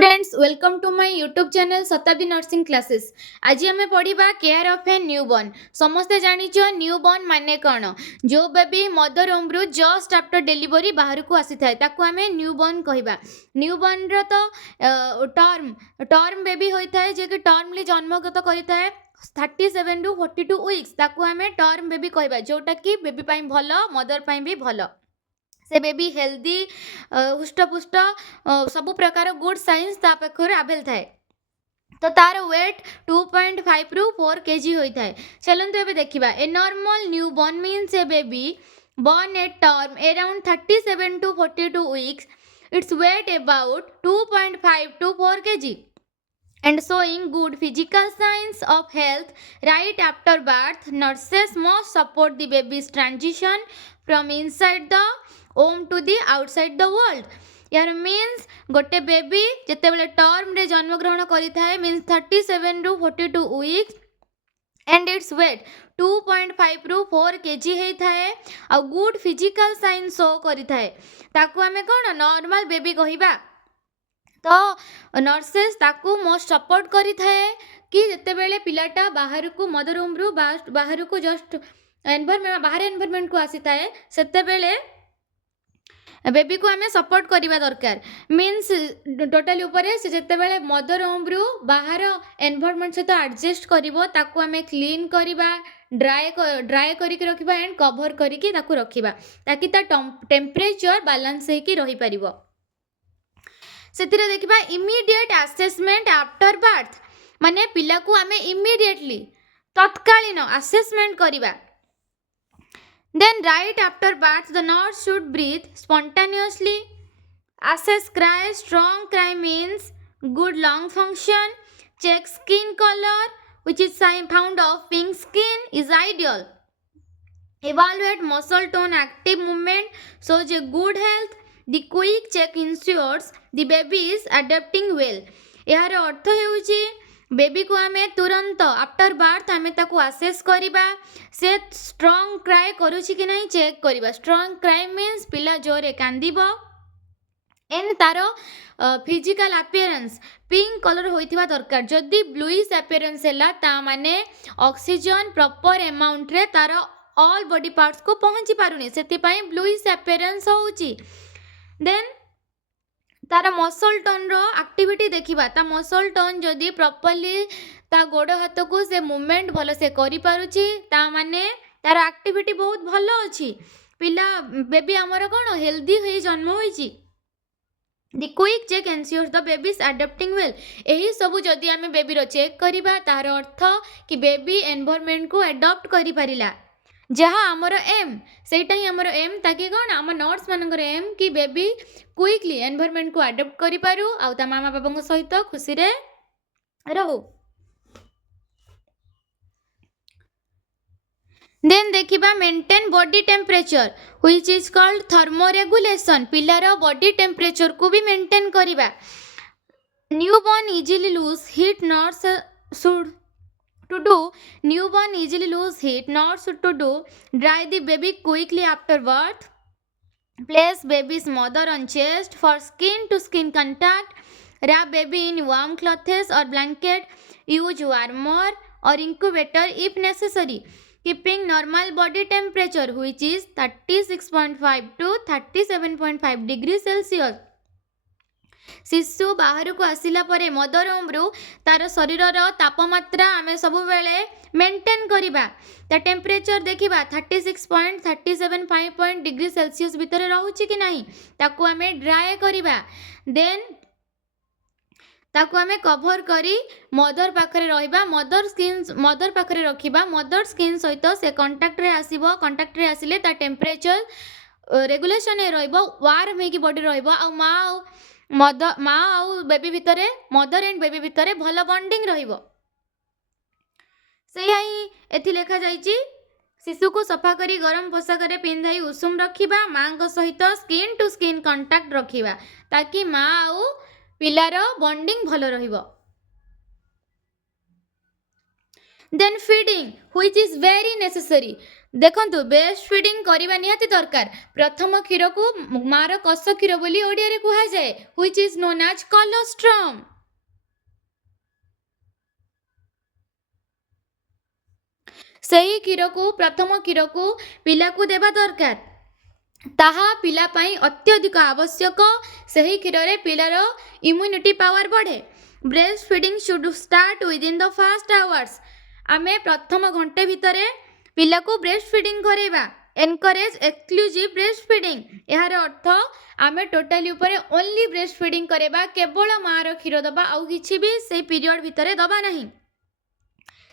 Students welcome to my YouTube channel Shatabdi nursing classes. आज आम पढ़ा केयर ऑफ ए न्यूबॉर्न। समस्ते जानिच न्यूबॉर्न माने कौन? जो बेबी मदर होम रु जस्ट आफ्टर डेलीवरी बाहर को आसी थाए ताकू आमे न्यूबॉर्न कहबा। न्यूबॉर्न रो तो टर्म बेबी होता है जे कि टर्मली जन्मगत करिथाए 37 टू 42 वीक्स ताकू आमे टर्म बेबी कहबा, जोटा कि बेबी पाई भलो मदर पाई भी भलो। से बेबी हेल्दी हुष्टपुष्ट सबु प्रकार गुड साइंस ता पाखर आवेल थाए। तो तार वेट 2.5 रु 4 kg होता है। चलते एबे देखिबा। A normal newborn means A baby born at term around 37 to 42 weeks. Its weight about 2.5 to 4 kg and showing good physical signs of health right after birth. Nurses must support the baby's transition from inside the home to the outside the world. यार means गोटे baby जिते बेले term रे जन्म ग्रहण करिथाए means 37 रु 42 weeks and its weight 2.5 रु 4 kg होइथाए आ good physical sign show करिथाए ताकू आमे कोन नॉर्मल बेबी कहिबा। तो नर्सेस ताकू मोस्ट सपोर्ट करिथाए कि जिते बेले पिलाटा बाहर को मदर होम रु बाहर को जस्ट बाहर एनवायरनमेंट को आसी थाए सेते बेले बेबी को आमे सपोर्ट करवा दरकार। मीन्स टोटाली उपरे से जिते बेले मदर होम रु बाहर एनवायरनमेंट सहित एडजस्ट करिवो ताकू आमे क्लीन करवा ड्राई करिक रखिबा एंड कवर करिक ताकू रखिबा ताकि ता टेम्परेचर बैलेंस हेकी रही परिवो। सेतिरे देखिबा इमीडिएट असेसमेंट आफ्टर बर्थ माने पिला को आमे इमीडिएटली तत्कालीन असेसमेंट करिबा। Then right after birth the nurse should breathe spontaneously, assess cry. Strong cry means good lung function. Check skin color, which is found of pink skin is ideal. Evaluate muscle tone. Active movement shows a good health. The quick check ensures the baby is adapting well. यार अर्थ हेउची baby को आमे तुरंत after birth आमे ताकू access करिबा से strong cry करूची कि नहीं चेक करिबा। स्ट्रॉन्ग क्राई मीन्स पिला जोरे कांदिबो एंड तारो फिजिकल अपीयरेंस पिंक कलर होइथिबा दरकार। जदि ब्लूइश अपीयरेंस हैला ता माने ऑक्सीजन प्रॉपर अमाउंट रे तारो ऑल बॉडी पार्ट्स को पहुंची पारुनी सेति पई ब्लूइश अपीयरेंस होउची। देन तार मसल टोन रो एक्टिविटी देखिबा। ता मसल टोन जदि प्रॉपर्ली ता गोड़ हाथ को से मूवमेंट भलो से करि पारुची ता माने तार एक्टिविटी बहुत भलो अछि। पिला बेबी हमर कोन हेल्दी होई जन्म होईची। The quick check ensures the baby is adopting well. एही सब जदि आमे बेबी रो चेक करिबा तार अर्थ कि बेबी एनवायरनमेंट को अडॉप्ट करि परिला जहाँ आमर एम सेटा ही आमर एम ताकि कौन आम नर्स मानकर एम कि बेबी क्विकली एनवायरनमेंट को अडॉप्ट करि पारु आ ता मामा बाबा सहित खुशी रे रहू। देन देखिबा maintain body temperature which is called thermoregulation. पिलार बॉडी टेम्परेचर को भी मेंटेन करिबा। Newborn easily lose heat nurse should to do newborn easily lose heat. Nurse should to do dry the baby quickly after birth. Place baby's mother on chest for skin to skin contact. Wrap baby in warm clothes or blanket. Use warmer or incubator if necessary. Keeping normal body temperature which is 36.5 to 37.5 degrees Celsius. शिशु बाहर को आसिला परे mother home रु तार शरीर तापमात्रा आमे सब बेले मेंटेन करिबा। ता टेम्परेचर देखिबा 36.37.5 डिग्री सेल्सियस भितर रहउची कि नहीं ताकू आमे ड्राई करिबा। देन ताकू आमे कवर करी मदर पाखरे रहिबा। मदर पाखरे रखिबा। मदर स्किन सहित से कांटेक्ट रे आसीबो। कांटेक्ट रे आसिले ता टेम्परेचर रेगुलेशन हे रहइबो वार्म हेकी बॉडी रहइबो आ माँ आउ बेबी भितरे मदर एंड बेबी भितरे भलो बॉन्डिंग रहिबो। से ही एथि लेखा जाइची शिशु को सफा करी गरम पोशाक रे पिंधाई उषुम रखिबा। माँ को सहित स्किन टू स्किन कांटेक्ट रखिबा ताकि माँ आउ पिलार बॉन्डिंग भलो रहिबो। Then feeding which is very necessary. ଦେଖନ୍ତୁ ବ୍ରେଷ୍ଟ ଫିଡିଂ କରିବା ନିହାତି ଦରକାର। ପ୍ରଥମ କ୍ଷୀରକୁ ମାର କଷ କ୍ଷୀର ବୋଲି ଓଡ଼ିଆରେ କୁହାଯାଏ, which is known as colostrum। ସେହି କ୍ଷୀରକୁ ପ୍ରଥମ କ୍ଷୀରକୁ ପିଲାକୁ ଦେବା ଦରକାର। ତାହା ପିଲା ପାଇଁ ଅତ୍ୟଧିକ ଆବଶ୍ୟକ। ସେହି କ୍ଷୀରରେ ପିଲାର ଇମ୍ୟୁନିଟି ପାୱାର ବଢ଼େ। Breast feeding should start within the first hours. ଆମେ ପ୍ରଥମ ଘଣ୍ଟେ ଭିତରେ ପିଲାକୁ ବ୍ରେଷ୍ଟ ଫିଡିଂ କରାଇବା। Encourage exclusive breast feeding. ଏହାର ଅର୍ଥ ଆମେ ଟୋଟାଲି ଉପରେ ଓନ୍ଲି ବ୍ରେଷ୍ଟ ଫିଡିଂ କରାଇବା, କେବଳ ମାଆର କ୍ଷୀର ଦେବା, ଆଉ କିଛି ବି ସେଇ ପିରିୟଡ଼ ଭିତରେ ଦେବା ନାହିଁ।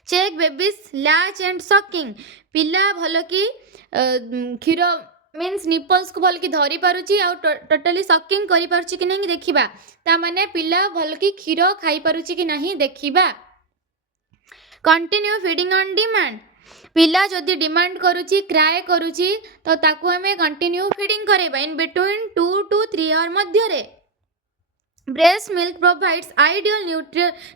Check baby's latch and sucking. ପିଲା ଭଲ କି କ୍ଷୀର ମିନ୍ସ ନିପଲ୍ସକୁ ଭଲ କି ଧରି ପାରୁଛି ଆଉ ଟୋଟାଲି ସକିଂ କରିପାରୁଛି କି ନାହିଁ ଦେଖିବା। ତାମାନେ ପିଲା ଭଲ କି କ୍ଷୀର ଖାଇପାରୁଛି କି ନାହିଁ ଦେଖିବା। Continue feeding on demand. ପିଲା ଯଦି ଡିମାଣ୍ଡ କରୁଛି, କ୍ରାଏ କରୁଛି, ତ ତାକୁ ଆମେ କଣ୍ଟିନ୍ୟୁ ଫିଡିଂ କରାଇବା ଇନ୍ ବିଟୱିନ୍ 2 to 3 ଆୱାର ମଧ୍ୟରେ। Breast milk provides ideal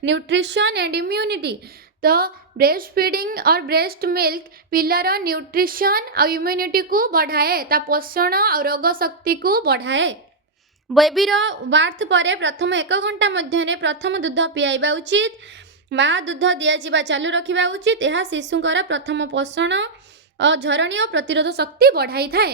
nutrition and immunity. तो ब्रेस्ट फीडिंग और ब्रेस्ट मिल्क पिलार न्यूट्रिशन और इम्यूनिटी को बढ़ाए, ता पोषण और रोग शक्ति को बढ़ाए। बेबीर बार्थ पर प्रथम 1 घंटा मध्य प्रथम दूध पियाइबा उचित। माँ दूध दिया चालू रखा उचित। यह शिशुकर प्रथम पोषण और झरणी और प्रतिरोध शक्ति बढ़ाई थाए।